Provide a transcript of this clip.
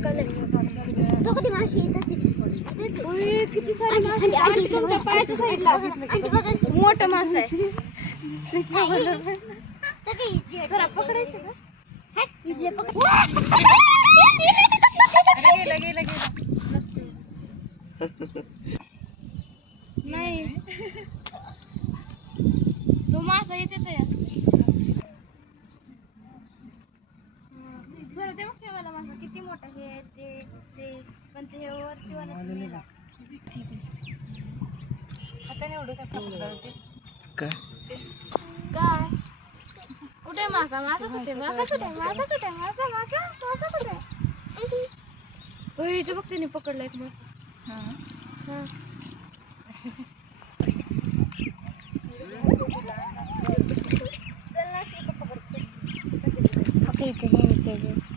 तो कधी माशी येत ओय किती सारी माशी आणि तुमच्या पायाच्या साईडला मोठा मासा आहे जरा पकडायचं का हट इथले पकड गेला गेला गेला नसते नाही तो मासा इथेच आहे असते बरं ते बघते मला मासा किती मोठा हे ते पण ते वरती वाला आता नाही एवढं काय पकडते काय काय कुठे मासा मासा कुठे मासा कुठे मासा कुठे मासा मासा मासा कुठे ओय ते बघते पकडला एक मासा हां चल ना की पकड ओके इथे